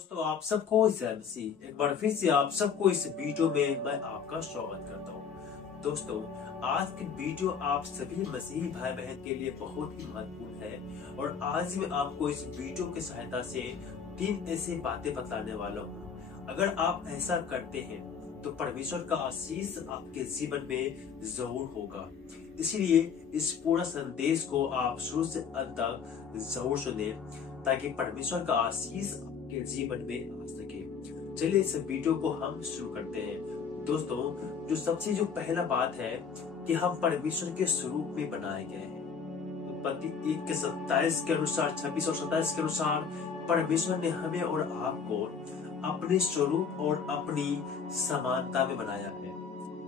दोस्तों आप सबको एक बार फिर से आप सबको इस वीडियो में मैं आपका स्वागत करता हूँ। दोस्तों आज की वीडियो आप सभी मसीही भाई बहन के लिए बहुत ही महत्वपूर्ण है और आज मैं आपको इस वीडियो की सहायता से 3 ऐसी बातें बताने वाला हूँ। अगर आप ऐसा करते हैं तो परमेश्वर का आशीष आपके जीवन में जरूर होगा। इसलिए इस पूरा संदेश को आप शुरू से अंत तक जरूर सुने ताकि परमेश्वर का आशीष के जीवन में आ सके। चलिए इस वीडियो को हम शुरू करते हैं। दोस्तों जो पहला बात है कि हम परमेश्वर के स्वरूप में बनाए गए हैं। उत्पत्ति 1 के 27 के अनुसार 26 और 27 के अनुसार परमेश्वर ने हमें और आपको अपने स्वरूप और अपनी समानता में बनाया है।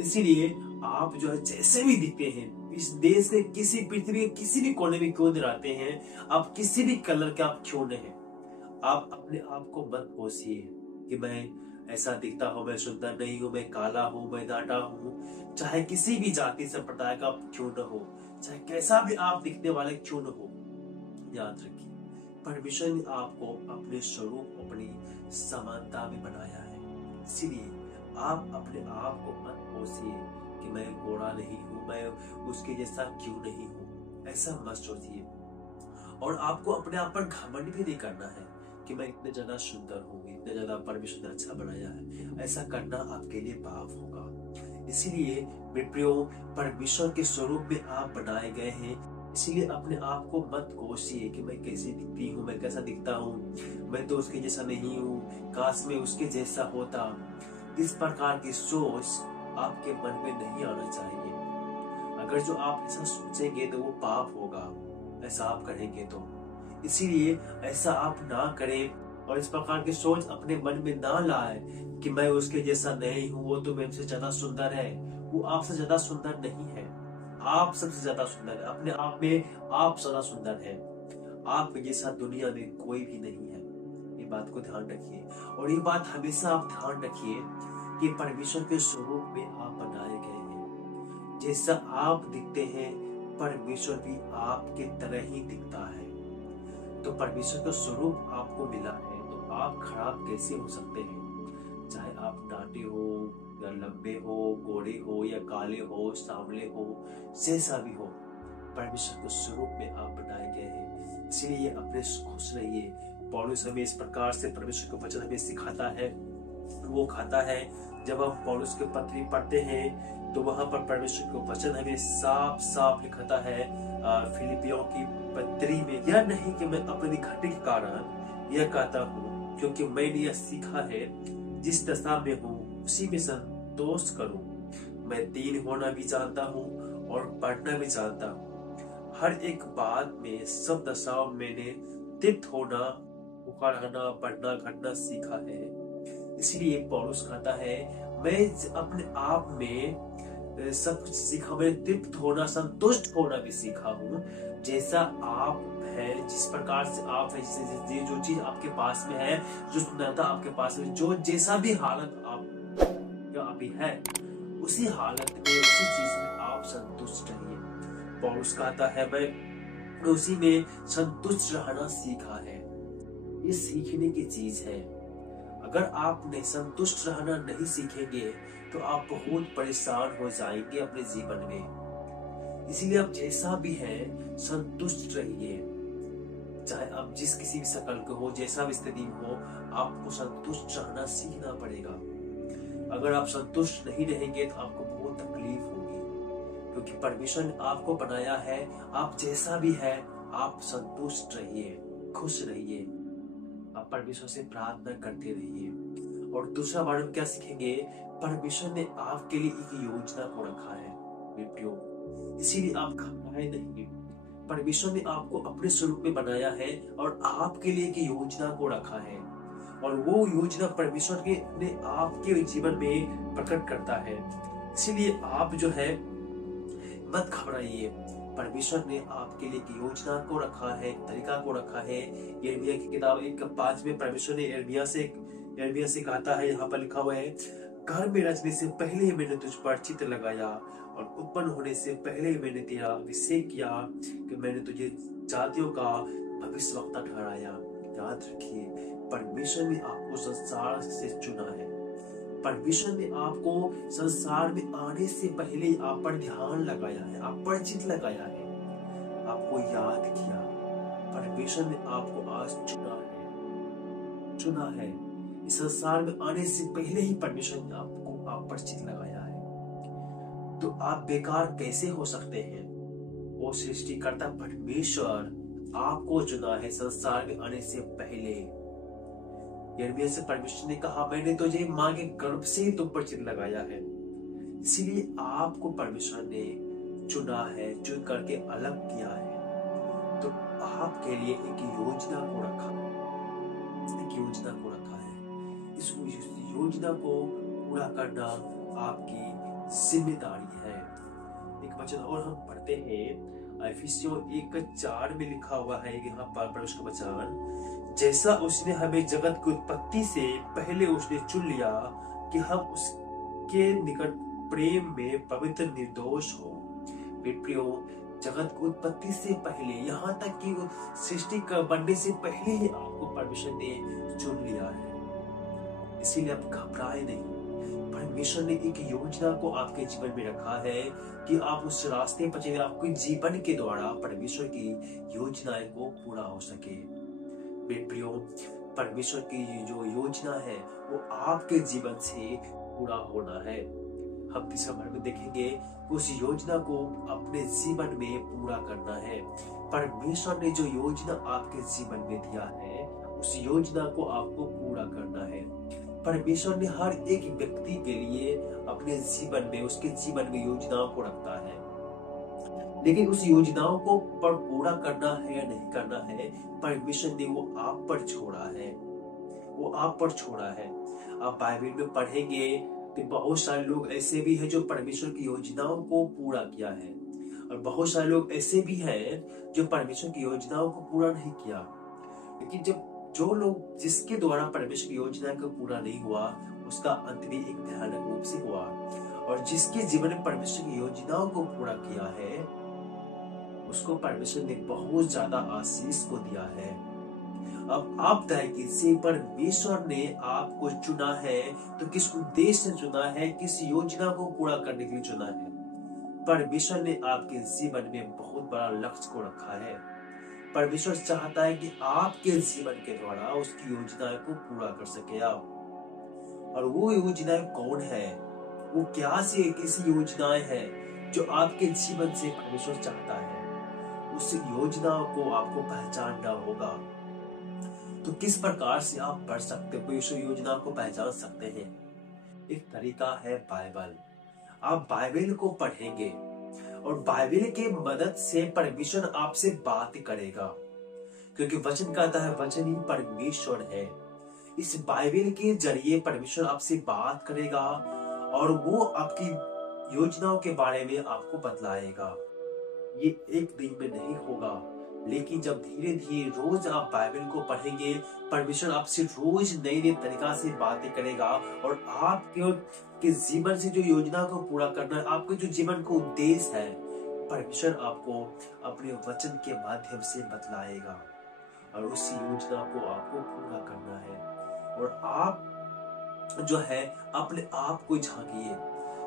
इसीलिए आप जो है जैसे भी दिखते हैं, इस देश के किसी पृथ्वी के किसी भी कोने में क्यों न रहते हैं, आप किसी भी कलर के आप क्यों नहीं, आप अपने आप को मत कोसिए कि मैं ऐसा दिखता हूँ, मैं सुंदर नहीं हूँ, मैं काला हूँ, मैं डाटा हूँ। चाहे किसी भी जाति संप्रदाय का आप क्यों न हो, चाहे कैसा भी आप दिखने वाले क्यों न हो, याद रखिए परमेश्वर ने आपको अपने स्वरूप अपनी समानता में बनाया है। इसीलिए आप अपने आप को मत कोसिए कि मैं गोरा नहीं हूँ, मैं उसके जैसा क्यों नहीं हूँ, ऐसा मत सोचिए। और आपको अपने आप पर घमंड भी नहीं करना है कि मैं इतने ज्यादा सुंदर हूँ, इतने ज्यादा परमेश्वर ने अच्छा बनाया है। ऐसा करना आपके लिए पाप होगा। इसीलिए मेरे प्रियो, परमेश्वर के स्वरूप में आप बनाए गए हैं। इसीलिए अपने आप को मत कोसिए कि मैं कैसी दिखती हूँ, मैं कैसा दिखता हूँ, मैं तो उसके जैसा नहीं हूँ, काश मैं उसके जैसा होता। इस प्रकार की सोच आपके मन में नहीं आना चाहिए। अगर जो आप ऐसा सोचेंगे तो वो पाप होगा, ऐसा आप करेंगे तो। इसीलिए ऐसा आप ना करें और इस प्रकार की सोच अपने मन में ना लाए कि मैं उसके जैसा नहीं हूँ, वो तो मुझसे ज्यादा सुंदर है। वो आपसे ज्यादा सुंदर नहीं है, आप सबसे ज्यादा सुंदर है। अपने आप में आप ज्यादा सुंदर है। आपके जैसा दुनिया में कोई भी नहीं है। ये बात को ध्यान रखिए और ये बात हमेशा आप ध्यान रखिए कि परमेश्वर के स्वरूप में आप बनाए गए हैं। जैसा आप दिखते हैं परमेश्वर भी आपके तरह ही दिखता है। तो परमेश्वर का स्वरूप आपको मिला है तो आप खराब कैसे हो सकते हैं? चाहे आप डांटे हो या लंबे हो, गोरे हो या काले हो, सांवले हो, जैसा भी हो, परमेश्वर के स्वरूप में आप बनाए गए हैं। इसीलिए अपने खुश रहिए। पौलुस हमें इस प्रकार से परमेश्वर का वचन हमें सिखाता है। वो खाता है जब हम पौलुस के पत्री पढ़ते हैं तो वहां पर परमेश्वर का वचन हमें साफ साफ लिखता है फिलिपियों की पत्री में, यह नहीं कि मैं अपनी घटी के कारण यह कहता हूँ, क्योंकि मैंने यह सीखा है जिस दशा में हूँ उसी में संतोष करूँ। मैं दीन होना भी जानता हूँ और बढ़ना भी जानता हूँ। हर एक बात में सब दशाओं मैंने तृप्त होना, भूखा रहना, बढ़ना, घटना सीखा है। इसलिए पौलुस कहता है मैं अपने आप में सब कुछ सीखा, मैं तृप्त होना, संतुष्ट होना भी सीखा हूँ। जैसा आप है, जिस प्रकार से आप है, जो चीज आपके पास में है, जो सुंदरता आपके पास में, जो जैसा भी हालत आप अभी है, उसी हालत में, उसी चीज में आप संतुष्ट रहिए। पौलुस कहता है मैं उसी में संतुष्ट रहना सीखा है। ये सीखने की चीज है। अगर आपने संतुष्ट रहना नहीं सीखेंगे तो आप बहुत परेशान हो जाएंगे अपने जीवन में। इसीलिए आप जैसा भी है संतुष्ट रहिए। चाहे आप जिस किसी भी शकल के हो, जैसा भी स्थिति हो, आपको संतुष्ट रहना सीखना पड़ेगा। अगर आप संतुष्ट नहीं रहेंगे तो आपको बहुत तकलीफ होगी, क्योंकि परमेश्वर ने आपको बनाया है। आप जैसा भी है आप संतुष्ट रहिए, खुश रहिए, आप परमेश्वर से प्रार्थना करते रहिए। और दूसरा बार हम क्या सीखेंगे? परमेश्वर ने आपके लिए एक योजना को रखा है बेटियों, इसीलिए आप घबराए नहीं। परमेश्वर ने आपको अपने स्वरूप में बनाया है और आपके लिए एक योजना को रखा है, और वो योजना परमेश्वर के ने आपके जीवन में प्रकट करता है। इसीलिए आप जो है मत घबराइए। परमेश्वर ने आपके लिए एक योजना को रखा है, एक तरीका को रखा है। यिर्मयाह की किताब 1:5 में परमेश्वर ने यिर्मयाह से कहता है, यहाँ पर लिखा हुआ है, घर में रचने से पहले ही मैंने तुझ पर चित्र लगाया और उत्पन्न होने से पहले ही मैंने तेरा अभिषेक किया कि मैंने तुझे जातियों का भविष्यवक्ता ठहराया। याद रखिए, परमेश्वर ने आपको संसार से चुना है। परमेश्वर ने आपको संसार में आने से पहले आप पर ध्यान लगाया है, आप पर चित लगाया है, आपको याद किया। परमेश्वर ने आपको आज चुना है। इस संसार में आने से पहले ही परमेश्वर ने आपको आप पर चित लगाया है। तो आप बेकार कैसे हो सकते हैं? वो सृष्टिकर्ता परमेश्वर आपको चुना है संसार में आने से पहले। यिर्मयाह से परमेश्वर ने कहा, मैंने तुझे मां के गर्भ से ही तुम पर चित लगाया है। इसीलिए आपको परमेश्वर ने चुना है, चुन करके अलग किया है। तो आपके लिए एक योजना को रखा है, इस योजना को पूरा करना आपकी जिम्मेदारी है। एक वचन और हम पढ़ते हैं, इफिसियों 1:4 में लिखा हुआ है यहाँ पर परमेश्वर का वचन, जैसा उसने हमें जगत की उत्पत्ति से पहले उसने चुन लिया कि हम उसके निकट प्रेम में पवित्र निर्दोष हो। प्रियो, जगत की उत्पत्ति से पहले, यहाँ तक कि सृष्टि का बनने से पहले ही आपको परमेश्वर ने चुन लिया है। इसीलिए आप घबराए नहीं। परमेश्वर ने एक योजना को आपके जीवन में रखा है कि आप उस रास्ते पर चले, आपके जीवन के द्वारा परमेश्वर की योजनाएं को पूरा हो सके। प्रियो, परमेश्वर की जो योजना है वो आपके जीवन से पूरा होना है। हम तीसरा भाग में देखेंगे, उस योजना को अपने जीवन में पूरा करना है। परमेश्वर ने जो योजना आपके जीवन में दिया है, उस योजना को आपको पूरा करना है। परमेश्वर ने हर एक व्यक्ति के लिए अपने जीवन में, उसके जीवन में योजनाओं को रखता है, लेकिन उस योजनाओं को पर पूरा करना है या नहीं करना है, परमेश्वर ने वो आप पर छोड़ा है। आप बाइबल में पढ़ेंगे तो बहुत सारे लोग ऐसे भी हैं जो परमेश्वर की योजनाओं को पूरा किया है, और बहुत सारे लोग ऐसे भी हैं जो परमेश्वर की योजनाओं को पूरा नहीं किया। लेकिन जो लोग जिसके द्वारा परमेश्वर की योजना को पूरा नहीं हुआ, उसका अंत भी एक भयानक रूप से हुआ, और जिसके जीवन में परमेश्वर की योजनाओं को पूरा किया है, उसको परमेश्वर ने बहुत ज्यादा आशीष को दिया है। अब आप तय कीजिए, परमेश्वर ने आपको चुना है तो किस उद्देश्य से चुना है, किस योजना को पूरा करने के लिए चुना है। परमेश्वर ने आपके जीवन में बहुत बड़ा लक्ष्य को रखा है। परमेश्वर चाहता है कि आपके जीवन के द्वारा उसकी योजनाएं को पूरा कर सके आप। और वो योजनाएं कौन है, वो क्या से किसी योजनाएं हैं जो आपके जीवन से परमेश्वर चाहता है, उस योजना को आपको पहचानना होगा। तो किस प्रकार से आप पढ़ सकते हो, इस योजना को पहचान सकते हैं? एक तरीका है बाइबल। आप बाइबल को पढ़ेंगे और बाइबल के मदद से परमेश्वर आपसे बात करेगा, क्योंकि वचन कहता है वचन ही परमेश्वर है। इस बाइबल के जरिए परमेश्वर आपसे बात करेगा और वो आपकी योजनाओं के बारे में आपको बतलाएगा। ये एक दिन में नहीं होगा, लेकिन जब धीरे धीरे रोज आप बाइबल को पढ़ेंगे, परमेश्वर आपसे रोज नए नए तरीका से बातें करेगा, और आपके जीवन से जो योजना को पूरा करना है, आपके जो जीवन का उद्देश्य है, परमेश्वर आपको अपने वचन के माध्यम से बतलाएगा, और उस योजना को आपको पूरा करना है। और आप जो है अपने आप को झांकिए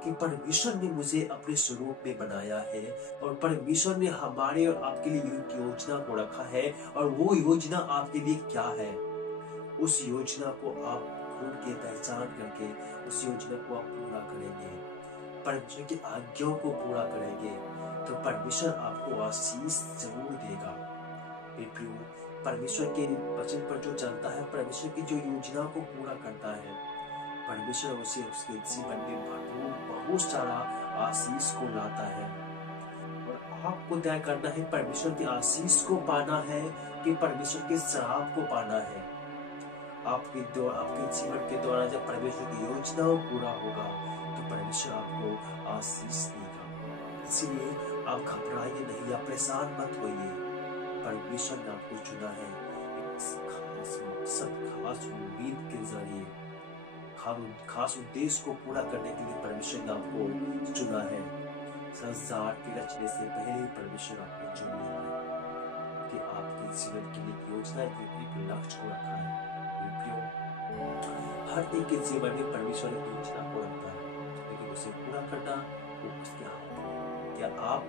कि परमेश्वर ने मुझे अपने स्वरूप में बनाया है, और परमेश्वर ने हमारे और आपके लिए योजना को रखा है, और वो योजना आपके लिए क्या है, उस योजना को आप ढूंढ के पहचान करके उस योजना को आप पूरा करेंगे, परमेश्वर की आज्ञाओं को पूरा करेंगे, तो परमेश्वर आपको आशीष जरूर देगा। परमेश्वर के वचन पर जो चलता है, परमेश्वर की जो योजना को पूरा करता है, परमेश्वर उसे उसके जीवन में भरपूर बहुत सारा आशीष को लाता है। और आपको तय करना है परमेश्वर की आशीष को पाना है कि परमेश्वर के श्राप को पाना है। आपके जीवन के द्वारा जब परमेश्वर की योजना पूरा होगा, तो परमेश्वर आपको आशीष देगा। इसलिए आप घबराइए नहीं, आप परेशान मत होइए। परमेश्वर ने आपको चुना है खास उम्मीद के जरिए, खास उद्देश्य को पूरा करने के लिए परमेश्वर ने आपको चुना है। संसार के रचने से पहले ही परमेश्वर आपको चुन लिया है कि आपके जीवन के लिए योजना के एक लक्ष्य को रखा है। हर एक के जीवन में परमेश्वर एक योजना को रखता है, लेकिन उसे पूरा करना वो उसके हाथ में है। क्या आप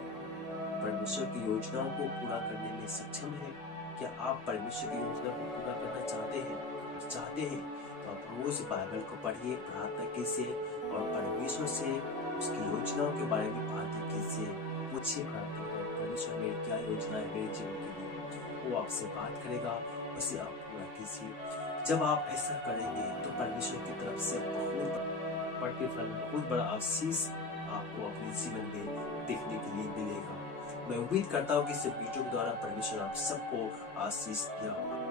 परमेश्वर की योजनाओं को पूरा करने में सक्षम हैं? क्या आप परमेश्वर की योजना को पूरा करना चाहते हैं? और चाहते हैं तो आप रोज बाइबल को पढ़िए, प्रार्थना कीजिए और परमेश्वर से उसकी योजनाओं के बारे में बातें कीजिए। पूछिए परमेश्वर मेरी क्या योजना है मेरे जीवन के लिए। वो आपसे बात करेगा, उसे आप पूरा कीजिए। जब आप ऐसा करेंगे तो परमेश्वर की तरफ से बहुत प्रतिफल, बहुत बड़ा आशीष आपको अपने जीवन में देखने के लिए मिलेगा। मैं उम्मीद करता हूँ कि इस वीडियो के द्वारा परमेश्वर आप सबको आशीष दिया होगा।